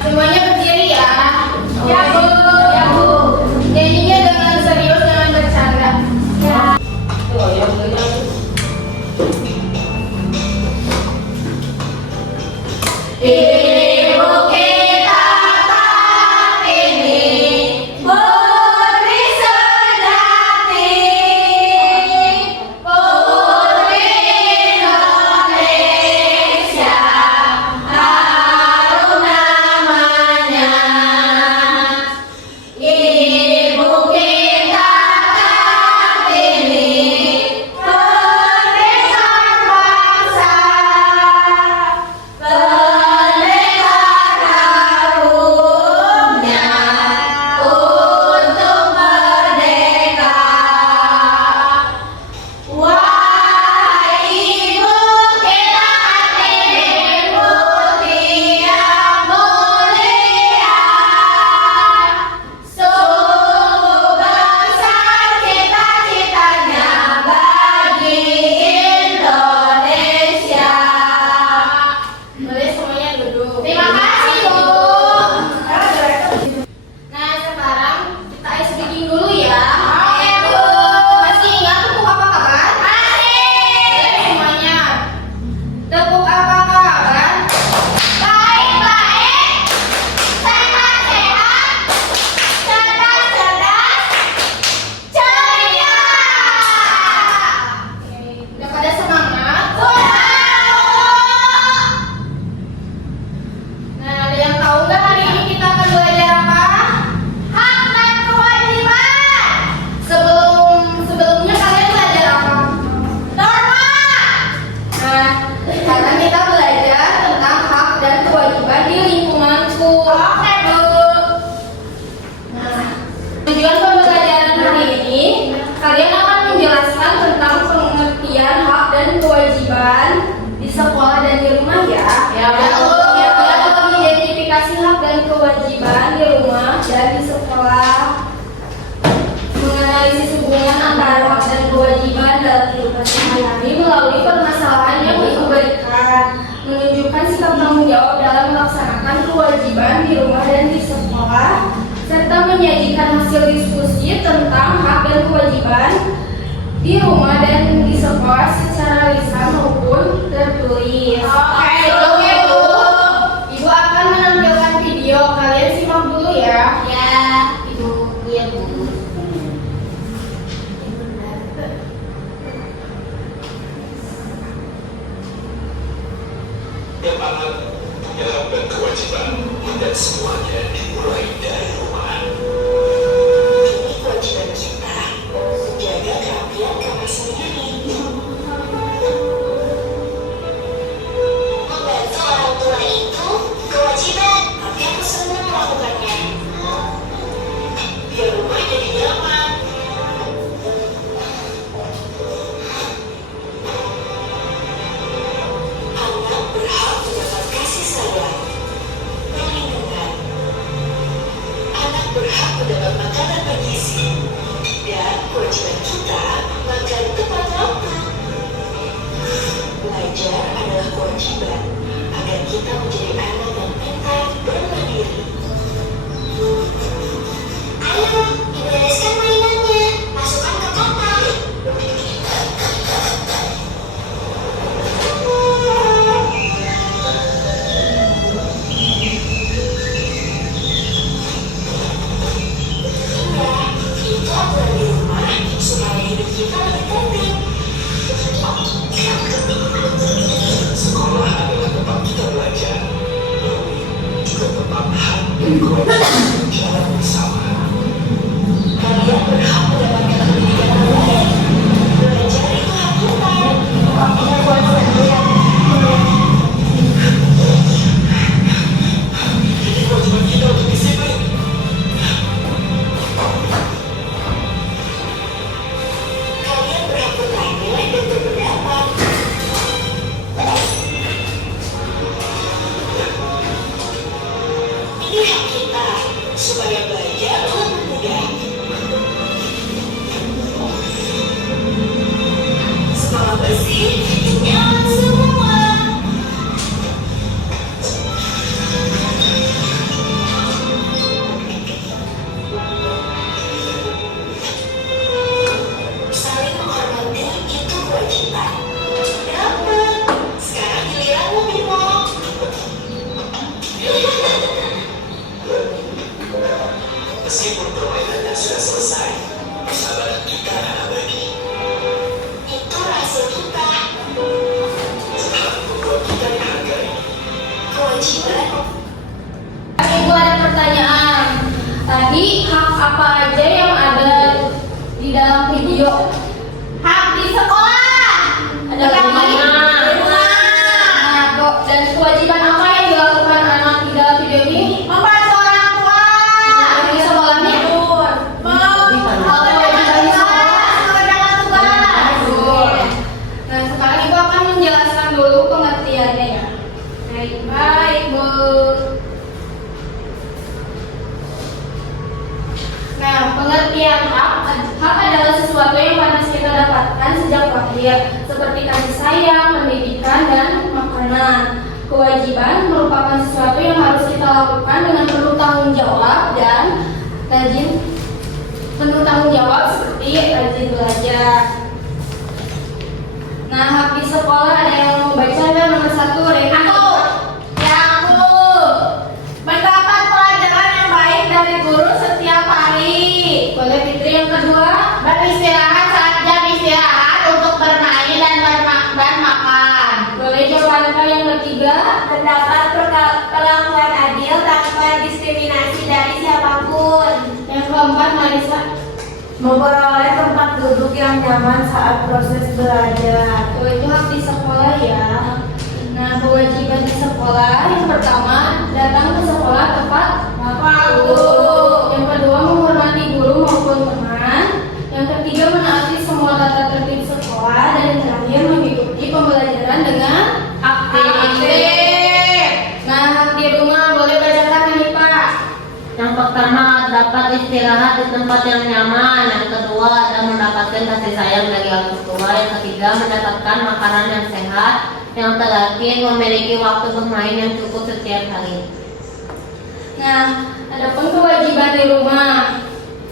Semuanya berdiri ya. Ya Bu. Ya Bu. Nyanyinya dengan serius, jangan bercanda. Ya. Tuh, ya Bu. Ibu kita saat ini putri sejati, putri Indonesia, harum namanya. Ibu kita saat ini pendekar bangsa, pendekar harumnya untuk merdeka. Wahai ibu kita Kartini putri yang mulia, sungguh besar cita-citanya bagi Indonesia. Boleh semuanya duduk. Terima kasih Bu. Nah sekarang kita ice breaking dulu ya. Oke Bu. Masih ingat tepuk apa kabar? Masih. Semuanya. Tepuk apa kabar? Baik-baik. Sehat-sehat. Cerdas-cerdas. Ceria. Udah pada semangat? Nah, ada yang tahu nggak hari ini kita akan belajar apa? Hak dan kewajiban. Sebelumnya kalian belajar apa? Norma. Nah, sekarang kita belajar tentang hak dan kewajiban di lingkunganku. Oke Bu. Nah, tujuan pembelajaran hari ini, kalian akan menjelaskan tentang pengertian hak dan kewajiban di sekolah dan di rumah ya. Ya betul. Kalian akan mengidentifikasi hak dan kewajiban di rumah dan di sekolah, menganalisis hubungan antara hak dan kewajiban dalam kehidupan sehari-hari melalui permasalahan yang diberikan, menunjukkan sikap tanggung jawab dalam melaksanakan kewajiban di rumah dan di sekolah, serta menyajikan hasil diskusi tentang hak dan kewajiban di rumah dan di sekolah secara lisan maupun tertulis. Oke, Bu. Ibu akan menampilkan video. Kalian simak dulu ya. Ya, Ibu. Iya, Bu. Yang anak punya hak dan kewajiban, dan semuanya dimulai dari rumah. Ini kewajiban kita menjaga kerapian kamar sendiri, membantu orang tua itu kewajiban, tapi aku senang melakukannya biar rumah jadi nyaman. Anak berhak mendapat kasih sayang, perlindungan. bersih, nyaman semua. Saling menghormati itu kewajiban. Dapat. Sekarang giliranmu, Bimo. Meskipun permainannya sudah selesai, kesabaran kita akan abadi. Itu rahasia kita. Setelah membuat kita dihargai, Kewajiban. Ibu ada pertanyaan. Tadi hak apa aja yang ada di dalam video? Hak di sekolah. Ada lagi? Di rumah. Nah, dan kewajiban apa yang dilakukan anak di dalam video ini? Membantu orang tua. Di sekolahnya? Mengerjakan tugas. Nah, sekarang ibu akan menjelaskan dulu pengertiannya ya. Baik, Bu. Nah, pengertian hak adalah sesuatu yang harus kita dapatkan sejak lahir, seperti kasih sayang, pendidikan, dan makanan. Kewajiban merupakan sesuatu yang harus kita lakukan dengan penuh tanggung jawab dan rajin penuh tanggung jawab seperti rajin belajar. Nah, hak di sekolah ada yang mau baca nggak? Nomor 1, Reni. Aku mendapat pelajaran yang baik dari guru setiap hari. Boleh Fitri yang kedua? Beristirahat saat jam istirahat untuk bermain dan makan. Boleh Jawanka yang ketiga? Mendapat perlakuan adil tanpa diskriminasi dari siapapun. Yang keempat Marisa? Memperoleh tempat duduk yang nyaman saat proses belajar. Oh, itu hak di sekolah ya. Nah, kewajiban di sekolah yang pertama datang ke sekolah tepat waktu. Yang kedua menghormati guru maupun teman. Yang ketiga menaati semua tata tertib sekolah dan yang terakhir mengikuti pembelajaran dengan aktif. Nah, hak di rumah boleh bacakan nih Pak. Yang pertama dapat istirahat di tempat yang nyaman. Yang kedua adalah mendapatkan kasih sayang dari orang tua. Yang ketiga mendapatkan makanan yang sehat. Yang terakhir memiliki waktu bermain yang cukup setiap hari. Nah, adapun kewajiban di rumah.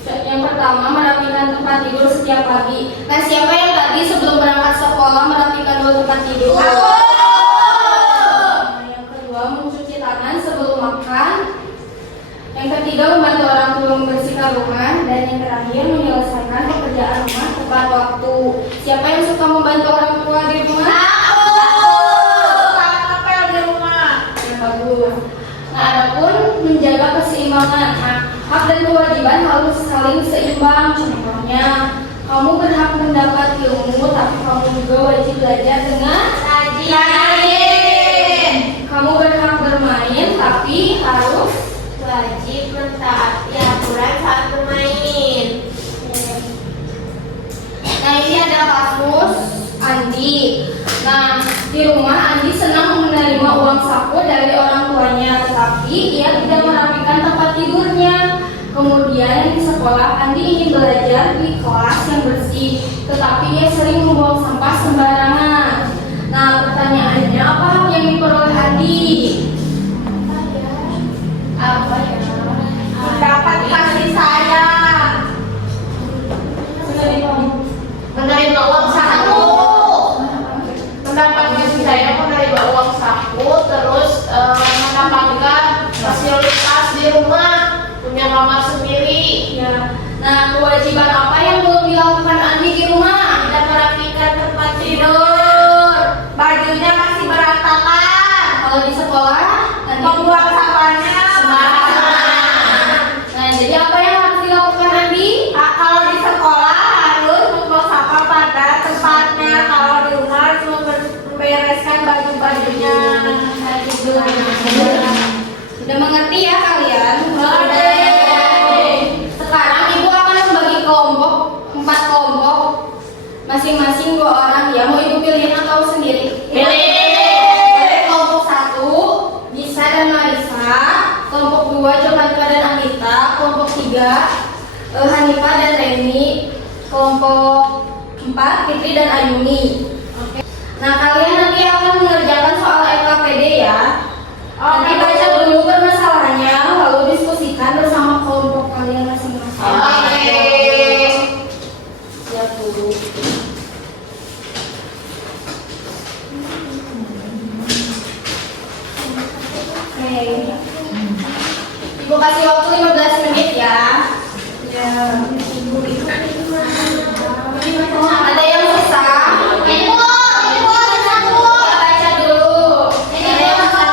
Yang pertama merapikan tempat tidur setiap pagi. Nah, siapa yang tadi sebelum berangkat sekolah merapikan dulu tempat tidur? Aku. Nah, yang kedua mencuci tangan sebelum makan. Yang ketiga membantu orang tua membersihkan rumah dan yang terakhir menyelesaikan pekerjaan rumah tepat waktu. Siapa yang suka membantu orang tua di rumah? Aku. Ngepel di rumah. Ya, bagus. Nah, adapun menjaga keseimbangan. Nah, hak dan kewajiban harus saling seimbang. Contohnya, kamu berhak mendapat ilmu, tapi kamu juga wajib belajar dengan rajin. Kamu berhak bermain, tapi harus wajib mentaati aturan saat bermain. Nah, ini ada kasus Andi. Nah, di rumah Andi senang menerima uang saku dari orang tuanya, tetapi ia tidak merapikan tempat tidurnya. Kemudian di sekolah Andi ingin belajar di kelas yang bersih, tetapi ia sering membuang sampah sembarangan. Nah, pertanyaannya apa hak yang diperoleh Andi? Apa ya? Mendapat kasih sayang. Menerima uang saku. Mendapat kasih sayang, menerima uang saku, terus mendapatkan fasilitas di rumah, punya kamar sendiri. Ya. Nah, kewajiban apa yang belum dilakukan Andi di rumah? Tidak merapikan tempat tidur. Bajunya masih berantakan. Kalau di sekolah, Andi Membuang sampahnya sembarangan. Nah, jadi apa yang harus dilakukan Andi? Kalau di sekolah harus membuang sampah pada tempatnya. Kalau di rumah harus membereskan baju-bajunya. Nah, gitu. Sudah mengerti ya kalian? Sekarang ibu akan membagi kelompok 4 kelompok, masing-masing 2 orang ya. Mau ibu pilihin atau sendiri? Pilih. Kelompok 1 Gisa dan Marisa, kelompok 2 Johanka dan Anita, kelompok 3 Hanifah dan Reni, kelompok 4 Fitri dan Ayuni. Nah, kalian nanti akan mengerjakan soal LKPD ya. Nanti baca dulu permasalahannya, lalu diskusikan bersama kelompok kalian masing-masing. Oke. Siap dulu. Oke. Ibu kasih waktu 15 menit ya. Ya. Ada yang sisa? Ibu, satu. Baca dulu. Ini Ada yang Bu. sisa?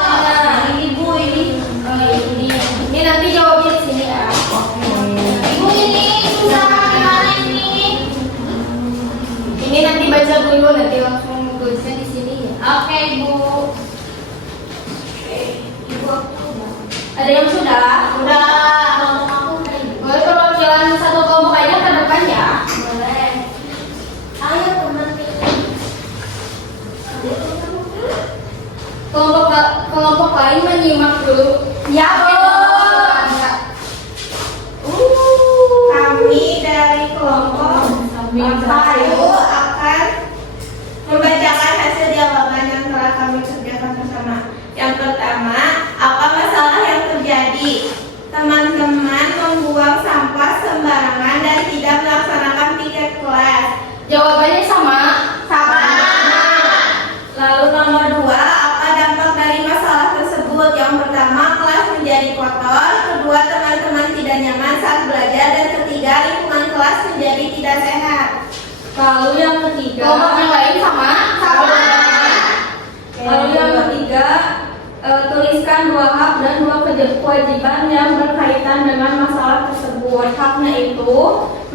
Ibu ini. Oh, ini. Ini nanti jawabnya di sini ya. Ibu ini susah gimana ini? Ini nanti baca dulu, nanti langsung tulisnya di sini ya. Oke, Bu. Ibu ada yang sudah? Udah. Boleh perwakilan satu kelompok aja ke depan ya? Boleh. Ayo teman. Kelompok lain menyimak dulu. Ya, Bu. Kami dari kelompok Bayu akan membacakan hasil jawaban yang telah kami kerjakan bersama. Yang pertama, apa masalah yang terjadi? Teman-teman membuang sampah sembarangan dan tidak melaksanakan piket kelas. Jawabannya sama? Sama. Lalu nomor 2, apa dampak dari masalah tersebut? Yang pertama, kelas menjadi kotor. Kedua, teman-teman tidak nyaman saat belajar. Dan ketiga, lingkungan kelas menjadi tidak sehat. Lalu yang ketiga. Kelompok yang lain sama? Sama. Lalu yang ketiga, tuliskan 2 hak dan 2 kewajiban yang berkaitan dengan masalah tersebut. Haknya itu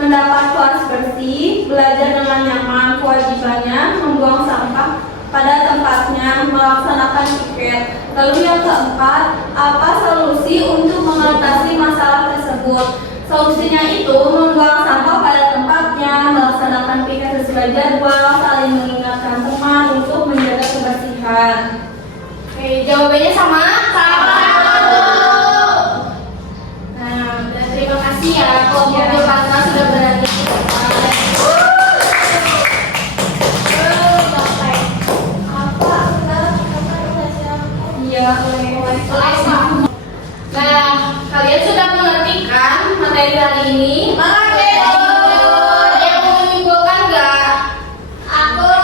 mendapat kelas bersih, belajar dengan nyaman. Kewajibannya membuang sampah pada tempatnya, melaksanakan piket. Lalu yang keempat, apa solusi untuk mengatasi masalah tersebut? Solusinya itu membuang sampah pada tempatnya, melaksanakan piket sesuai jadwal, saling mengingatkan teman untuk menjaga kebersihan. Oke, jawabannya sama? Sama. Nah, dan terima kasih ya kelompok Jepang sudah berani. Iya, nah, kalian sudah mengerti kan materi hari ini? Mengerti. Ada yang mau menyimpulkan nggak? Aku.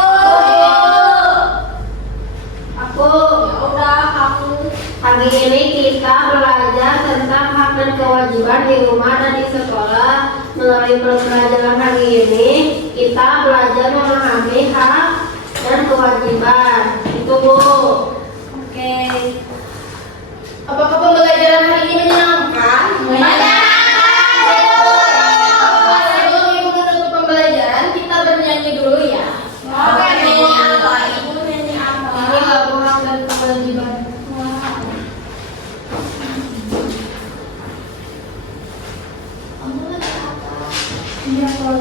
Aku, ya udah aku. Pagi ini kita belajar tentang hak dan kewajiban di rumah dan di sekolah. Melalui pembelajaran hari ini, kita belajar memahami hak dan kewajiban. Itu Bu. Oke. Apakah pembelajaran hari ini menyenangkan? Sebelum ibu menutup pembelajaran, kita bernyanyi dulu ya. Oke, nyanyi apa? Ibu nyanyi apa? Ini lagu hak dan kewajiban. Kamu lagi apa? Iya, kalau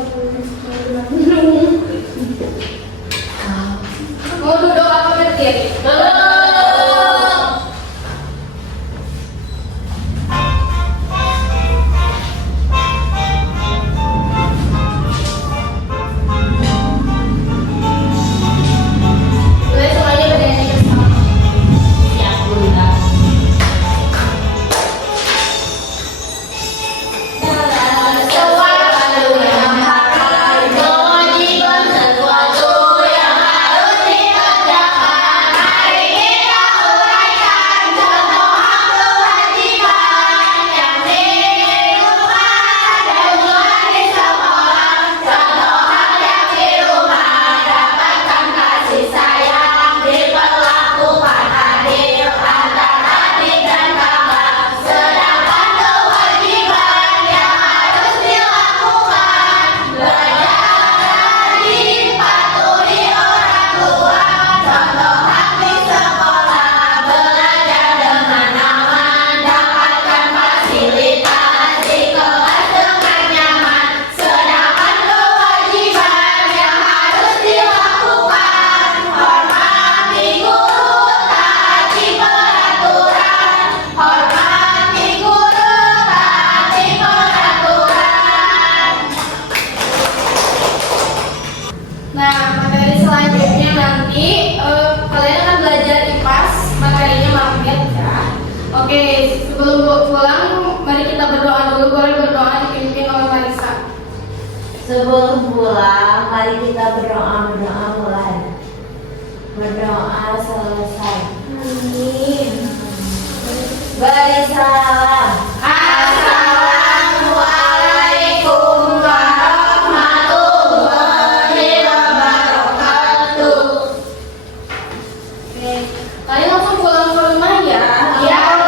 selanjutnya nanti kalian akan belajar IPAS, materinya magnet ya. Oke, sebelum pulang, mari kita berdoa dulu. Boleh berdoa dipimpin oleh Marisa. Sebelum pulang, mari kita berdoa mulai. Berdoa selesai. Amin. Beri salam. Assalamualaikum warahmatullahi wabarakatuh. Oke, kalian langsung pulang ke rumah ya. Iya.